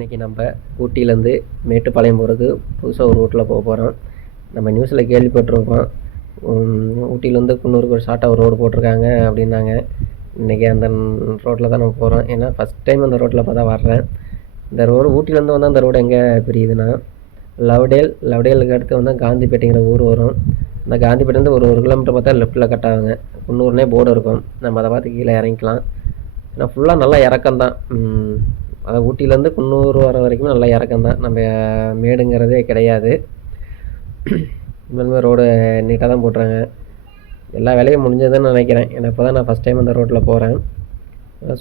இன்றைக்கி நம்ம ஊட்டியிலேருந்து மேட்டுப்பாளையம் போகிறது புதுசாக ஒரு ரூட்டில் போக போகிறோம். நம்ம நியூஸில் கேள்விப்பட்டிருக்கோம், ஊட்டியிலேருந்து குன்னூருக்கு ஒரு ஷார்ட்டாக ஒரு ரோடு போட்டிருக்காங்க அப்படின்னாங்க. இன்றைக்கி அந்த ரோட்டில் தான் நம்ம போகிறோம். ஏன்னா ஃபஸ்ட் டைம் அந்த ரோட்டில் இப்போ தான் வர்றேன். இந்த ரோடு ஊட்டியிலேருந்து வந்தால் அந்த ரோடு எங்கே பிரியுதுன்னா லவ்டேலுக்கு அடுத்து வந்து காந்திப்பேட்டைங்கிற ஊர் வரும். அந்த காந்திப்பேட்டேருந்து ஒரு கிலோமீட்டர் பார்த்தா லெஃப்ட்டில் கட் ஆகுங்க. குன்னூர்னே போர்டு இருக்கும். நம்ம அதை பார்த்து கீழே இறங்கிக்கலாம். ஏன்னா ஃபுல்லாக நல்லா இறக்கம் தான். அதாவது ஊட்டியிலேருந்து குன்னூர் வர வரைக்கும் நல்லா இறக்கம் தான். நம்ம மேடுங்கிறதே கிடையாது. இனிமேல் ரோடு நீட்டாக தான் போட்டுறாங்க. எல்லா வேலையும் முடிஞ்சதுன்னு நினைக்கிறேன். ஏன்னா இப்போ தான் நான் ஃபஸ்ட் டைம் அந்த ரோட்டில் போகிறேன்.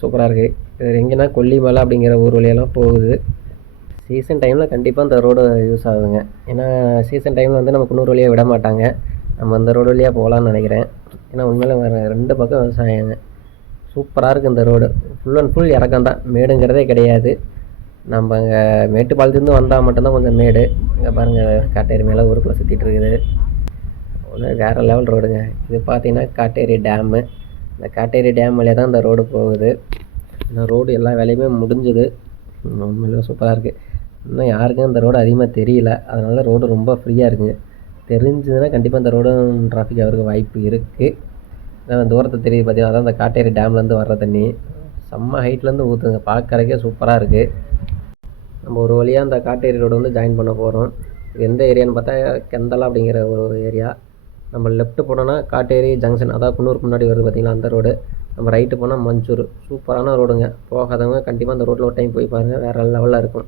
சூப்பராக இருக்குது. இது எங்கேன்னா கொல்லிமலை அப்படிங்கிற ஊர் வழியெல்லாம் போகுது. சீசன் டைமில் கண்டிப்பாக அந்த ரோடு யூஸ் ஆகுதுங்க. ஏன்னா சீசன் டைமில் வந்து நம்ம குன்னூர் வழியாக விட மாட்டாங்க. நம்ம அந்த ரோடு வழியாக போகலான்னு நினைக்கிறேன். ஏன்னா உண்மையிலே வேறு 2 பக்கம் விவசாயங்க. சூப்பராக இருக்குது இந்த ரோடு. ஃபுல் அண்ட் ஃபுல் இறக்கம் தான், மேடுங்கிறதே கிடையாது. நம்ம அங்கே மேட்டுப்பாளையத்துலேருந்து வந்தால் மட்டும்தான் கொஞ்சம் மேடு. இங்கே பாருங்கள், காட்டேரி மேலே ஊருக்குள்ளே சுற்றிட்டு இருக்குது. வேறு லெவல் ரோடுங்க. இது பார்த்திங்கன்னா காட்டேரி டேமு. இந்த காட்டேரி டேம் வழியாக தான் இந்த ரோடு போகுது. இந்த ரோடு எல்லா வேலையுமே முடிஞ்சுது. உண்மையிலே சூப்பராக இருக்குது. இன்னும் யாருக்கும் இந்த ரோடு அதிகமாக தெரியல. அதனால ரோடு ரொம்ப ஃப்ரீயாக இருக்குங்க. தெரிஞ்சதுன்னா கண்டிப்பாக இந்த ரோடும் டிராஃபிக் ஆகிறதுக்கு வாய்ப்பு இருக்குது. தூரத்தை தெரியுது பார்த்தீங்கன்னா, அதான் அந்த காட்டேரி டேம்லேருந்து வர்ற தண்ணி செம்ம ஹைட்லேருந்து ஊற்றுங்க. பார்க்கறக்கே சூப்பராக இருக்குது. நம்ம ஒரு வழியாக அந்த காட்டேரி ரோடு வந்து ஜாயின் பண்ண போகிறோம். இது எந்த ஏரியான்னு பார்த்தா கெந்தலா அப்படிங்கிற ஒரு ஏரியா. நம்ம லெஃப்ட்டு போனோன்னா காட்டேரி ஜங்ஷன், அதாவது குன்னூருக்கு முன்னாடி வருது பார்த்திங்களா, அந்த ரோடு. நம்ம ரைட்டு போனால் மஞ்சூர். சூப்பரான ரோடுங்க. போகாதவங்க கண்டிப்பாக அந்த ரோட்டில் ஒரு டைம் போய் பாருங்கள். வேறு லெவலில் இருக்கும்.